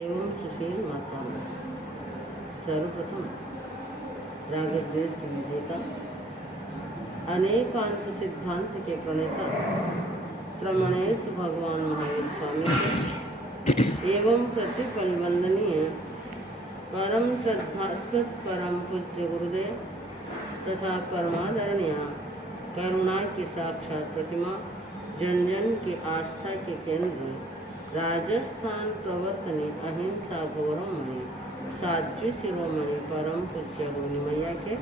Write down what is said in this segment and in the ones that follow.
एवं सुशील माता सर्वप्रथम रागद्वेष के विजेता अनेकांत सिद्धांत के प्रणेता श्रमणेश भगवान महावीर स्वामी एवं प्रतिपल वंदनीय परम श्रद्धास्पद परम पूज्य गुरुदेव तथा परमादरणीय करुणा की साक्षात प्रतिमा जन जन की आस्था के केंद्र राजस्थान प्रवर्तनी अहिंसा गौरवमणि साध्वी शिरोमणि परम पूज्य मुनि मैया के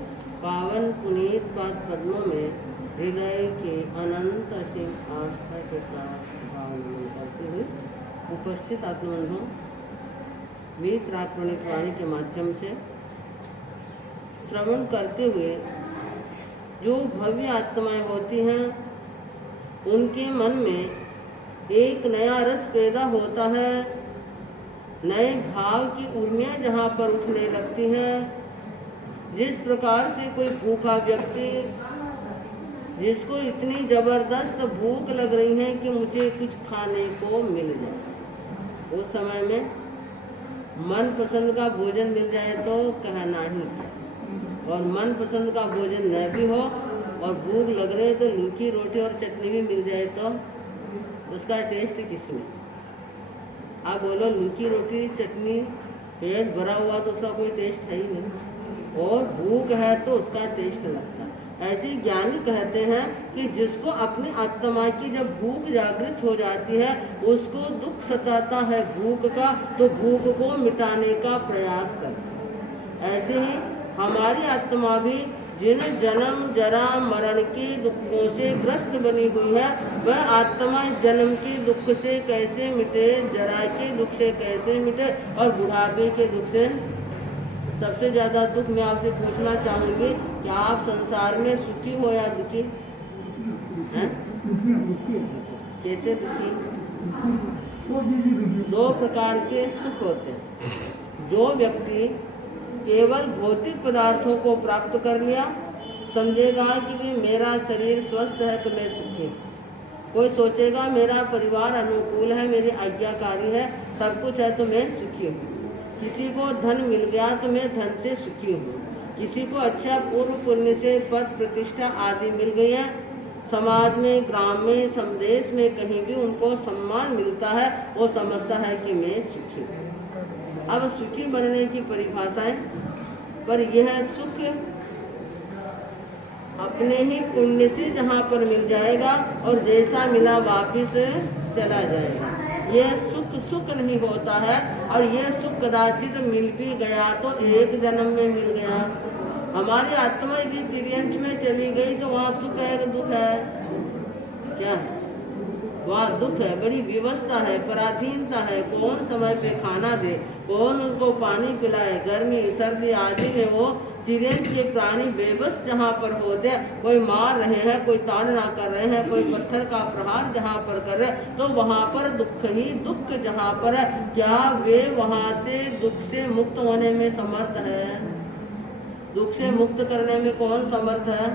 पावन पुनीत पाद पद्मों में हृदय की अनंत असीम आस्था के साथ भाव करते हुए उपस्थित आत्मबंधु वीत रागप्रणीत वाणी के माध्यम से श्रवण करते हुए जो भव्य आत्माएं होती हैं उनके मन में एक नया रस पैदा होता है, नए भाव की उर्मियाँ जहाँ पर उठने लगती हैं। जिस प्रकार से कोई भूखा व्यक्ति जिसको इतनी जबरदस्त भूख लग रही है कि मुझे कुछ खाने को मिल जाए, उस समय में मन पसंद का भोजन मिल जाए तो कहना ही, और मन पसंद का भोजन न भी हो और भूख लग रहे तो लूची रोटी और चटनी भी मिल जाए तो उसका टेस्ट किसमें? आप बोलो लूची रोटी चटनी, पेट भरा हुआ तो उसका कोई टेस्ट है ही नहीं, और भूख है तो उसका टेस्ट लगता है। ऐसे ज्ञानी कहते हैं कि जिसको अपनी आत्मा की जब भूख जागृत हो जाती है उसको दुख सताता है भूख का, तो भूख को मिटाने का प्रयास करते हैं। ऐसे ही हमारी आत्मा भी जिन जन्म जरा मरण के दुखों से ग्रस्त बनी हुई है, वह आत्मा जन्म के दुख से कैसे मिटे, जरा के दुख से कैसे मिटे और बुढ़ापे के दुख से। सबसे ज्यादा दुख मैं आपसे पूछना चाहूंगी कि आप संसार में सुखी हो या दुखी हैं? कैसे दुखी? दो प्रकार के सुख होते हैं। जो व्यक्ति केवल भौतिक पदार्थों को प्राप्त कर लिया, समझेगा कि भी मेरा शरीर स्वस्थ है तो मैं सुखी। कोई सोचेगा मेरा परिवार अनुकूल है, मेरी आज्ञाकारी है, सब कुछ है तो मैं सुखी हूँ। किसी को धन मिल गया तो मैं धन से सुखी हूँ। किसी को अच्छा पूर्व पुण्य से पद प्रतिष्ठा आदि मिल गई है, समाज में, ग्राम में, संदेश में कहीं भी उनको सम्मान मिलता है, वो समझता है कि मैं सुखी हूँ। अब सुखी बनने की परिभाषाएं, पर यह सुख अपने ही पुण्य से जहाँ पर मिल जाएगा और जैसा मिला वापिस चला जाएगा। यह सुख सुख नहीं होता है, और यह सुख कदाचित मिल भी गया तो एक जन्म में मिल गया। हमारी आत्मा यदि तिर्यंश में चली गई तो वहाँ सुख है कि दुख है? क्या है? वहाँ दुख है, बड़ी विवशता है, पराधीनता है। कौन समय पे खाना दे, कौन उनको पानी पिलाए, गर्मी सर्दी आदि में वो तिर्यंश के प्राणी बेबस जहाँ पर होते हैं, कोई मार रहे हैं, कोई ताड़ना कर रहे हैं, कोई पत्थर का प्रहार जहाँ पर कर रहे हैं, तो वहाँ पर दुख ही दुख जहाँ पर है, क्या वे वहाँ से दुख से मुक्त होने में समर्थ है? दुख से मुक्त करने में कौन समर्थ है?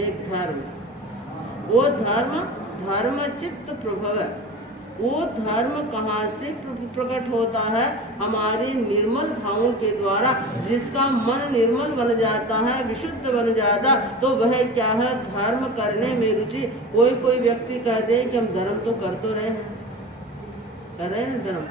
एक धर्म। वो धर्म चित्त प्रभव है। वो धर्म कहाँ से प्रकट होता है? हमारे निर्मल भावों के द्वारा। जिसका मन निर्मल बन जाता है, विशुद्ध बन जाता, तो वह क्या है? धर्म करने में रुचि। कोई व्यक्ति कहते हैं कि हम धर्म तो कर तो रहे हैं, कर रहे हैं धर्म।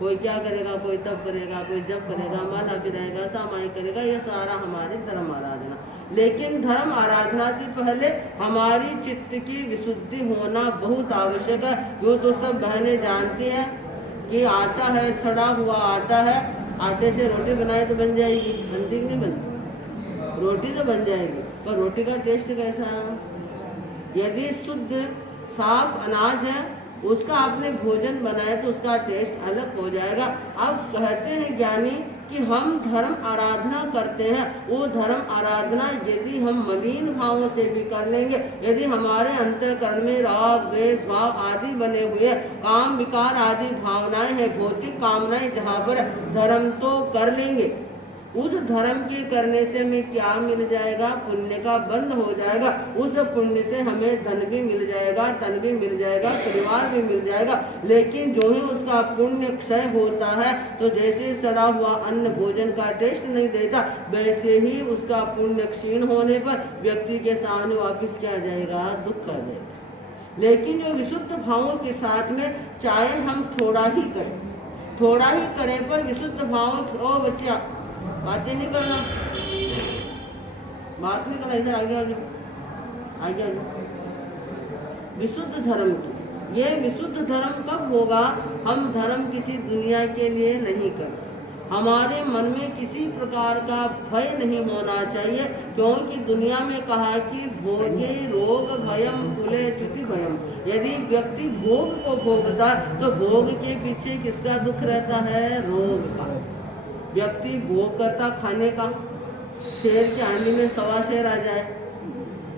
कोई क्या करेगा, कोई तब करेगा, कोई जब करेगा, माला फिराएगा, सामाई करेगा, यह सारा हमारी धर्म आराधना। लेकिन धर्म आराधना से पहले हमारी चित्त की विशुद्धि होना बहुत आवश्यक है। जो तो सब बहनें जानती हैं कि आटा है, सड़ा हुआ आटा है, आटे से रोटी बनाए तो बन जाएगी, बनती नहीं बनती? रोटी तो बन जाएगी, पर रोटी का टेस्ट कैसा है? यदि शुद्ध साफ अनाज है, उसका आपने भोजन बनाए तो उसका टेस्ट अलग हो जाएगा। अब कहते हैं ज्ञानी कि हम धर्म आराधना करते हैं, वो धर्म आराधना यदि हम मलिन भावों से भी कर लेंगे, यदि हमारे अंतःकरण में राग द्वेष भाव आदि बने हुए, काम विकार आदि भावनाएं हैं, भौतिक कामनाएं जहाँ पर, धर्म तो कर लेंगे, उस धर्म के करने से हमें क्या मिल जाएगा? पुण्य का बंध हो जाएगा। उस पुण्य से हमें धन भी मिल जाएगा, तन भी मिल जाएगा, परिवार भी मिल जाएगा। लेकिन जो ही उसका पुण्य क्षय होता है तो जैसे सड़ा हुआ अन्न भोजन का टेस्ट नहीं देता, वैसे ही उसका पुण्य क्षीण होने पर व्यक्ति के सामने वापस क्या आ जाएगा? दुख आ जाएगा। लेकिन जो विशुद्ध भावों के साथ में चाहे हम थोड़ा ही करें पर विशुद्ध भाव, ओ बच्चा बातें नहीं करना, बात नहीं करना, इधर आगे विशुद्ध धर्म की। ये विशुद्ध धर्म कब होगा? हम धर्म किसी दुनिया के लिए नहीं करते। हमारे मन में किसी प्रकार का भय नहीं होना चाहिए, क्योंकि दुनिया में कहा कि भोगे रोग भयम कुले च्युति भयम। यदि व्यक्ति भोग को भोगता तो भोग के पीछे किसका दुख रहता है? रोग का। व्यक्ति भोग करता खाने का, शेर की हांडी में 1.25 शेर आ जाए,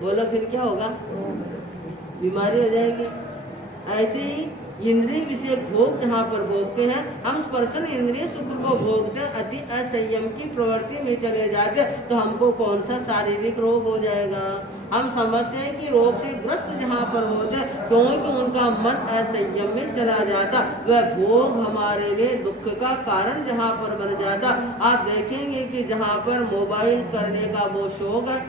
बोलो फिर क्या होगा? बीमारी हो जाएगी। ऐसे ही इंद्रिय विषय भोग जहाँ पर भोगते हैं, हम स्पर्शन इंद्रिय सुख को भोगते हैं, अति असंयम की प्रवृत्ति में चले जाते तो हमको कौन सा शारीरिक रोग हो जाएगा? हम समझते हैं कि रोग से ग्रस्त जहाँ पर होते हैं क्योंकि उनका मन असंयम में चला जाता, वह भोग हमारे लिए दुख का कारण जहाँ पर बन जाता। आप देखेंगे कि जहाँ पर मोबाइल करने का वो शौक है,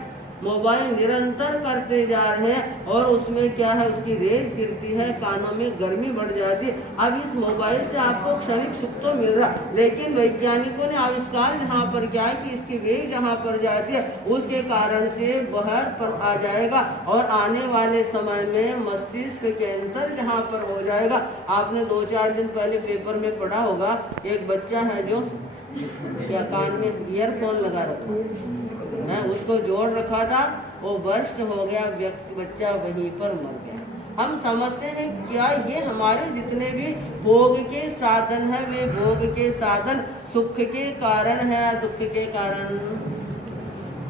मोबाइल निरंतर करते जा रहे हैं और उसमें क्या है? उसकी रेज गिरती है, कानों में गर्मी बढ़ जाती है। अब इस मोबाइल से आपको क्षणिक सुख तो मिल रहा, लेकिन वैज्ञानिकों ने आविष्कार यहाँ पर क्या है कि इसकी वेग जहाँ पर जाती है उसके कारण से बहर पर आ जाएगा और आने वाले समय में मस्तिष्क कैंसर जहाँ पर हो जाएगा। आपने 2-4 दिन पहले पेपर में पढ़ा होगा, एक बच्चा है जो क्या कान में ईयरफोन लगा रखा है, उसको जोड़ रखा था, वो बर्स्ट हो गया, बच्चा वहीं पर मर गया। हम समझते हैं क्या ये हमारे जितने भी भोग के साधन है, वे भोग के साधन सुख के कारण है या दुख के कारण?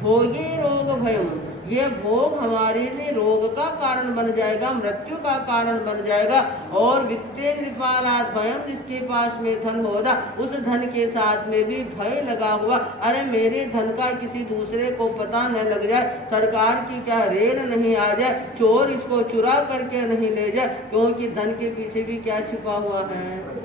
भोगे रोग भयम, ये भोग हमारे लिए रोग का कारण बन जाएगा, मृत्यु का कारण बन जाएगा। और वित्ते नृपालात भयम, जिसके पास में धन होगा उस धन के साथ में भी भय लगा हुआ, अरे मेरे धन का किसी दूसरे को पता न लग जाए, सरकार की क्या रेड नहीं आ जाए, चोर इसको चुरा करके नहीं ले जाए, क्योंकि धन के पीछे भी क्या छिपा हुआ है?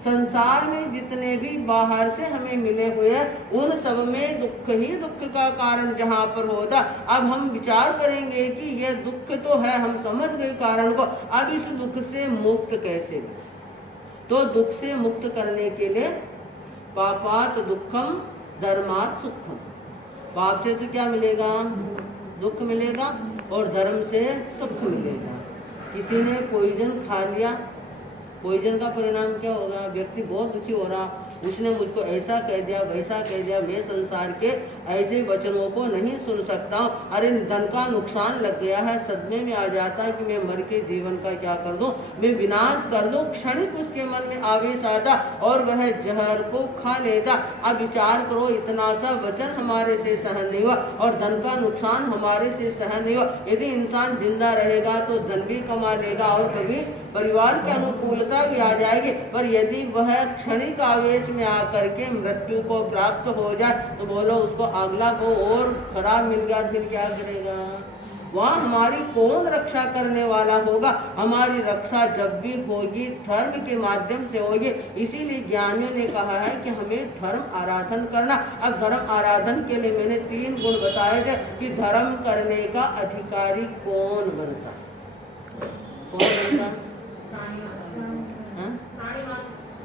संसार में जितने भी बाहर से हमें मिले हुए हैं उन सब में दुख ही दुख का कारण जहाँ पर होता। अब हम विचार करेंगे कि यह दुख तो है, हम समझ गए कारण को, अब इस दुख से मुक्त कैसे? तो दुख से मुक्त करने के लिए पापात दुखम धर्मात सुखम, पाप से तो क्या मिलेगा? दुख मिलेगा, और धर्म से सुख मिलेगा। किसी ने पॉइजन खा लिया, पॉइजन का परिणाम क्या होगा? व्यक्ति बहुत दुखी हो रहा, उसने मुझको ऐसा कह दिया, वैसा कह दिया, मैं संसार के ऐसे वचनों को नहीं सुन सकता हूँ, अरे धन का नुकसान लग गया है, सदमे में आ जाता है कि मैं मर के जीवन का क्या कर दूं, मैं विनाश कर दूं। क्षणिक उसके मन में आवेश आता और वह जहर को खा लेता। अब विचार करो, इतना सा वचन हमारे से सहन नहीं हुआ और धन का नुकसान हमारे से सहन नहीं हुआ। यदि इंसान जिंदा रहेगा तो धन भी कमा लेगा और कभी परिवार की अनुकूलता भी आ जाएगी, पर यदि वह क्षणिक आवेश में आकर के मृत्यु को प्राप्त हो जाए तो बोलो उसको अगला को और खराब मिल गया, फिर क्या करेगा? वहाँ हमारी कौन रक्षा करने वाला होगा? हमारी रक्षा जब भी होगी धर्म के माध्यम से होगी। इसीलिए ज्ञानियों ने कहा है कि हमें धर्म आराधन करना। अब धर्म आराधन के लिए मैंने 3 गुण बताए थे कि धर्म करने का अधिकारी कौन बनता? कौन बनता?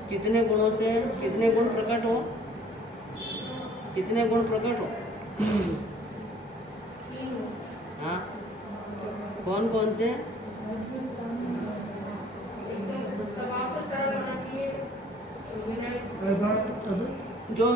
कितने गुणों से कितने गुण प्रकट हो? कितने गुण प्रकट हो? हाँ, कौन कौन से? जो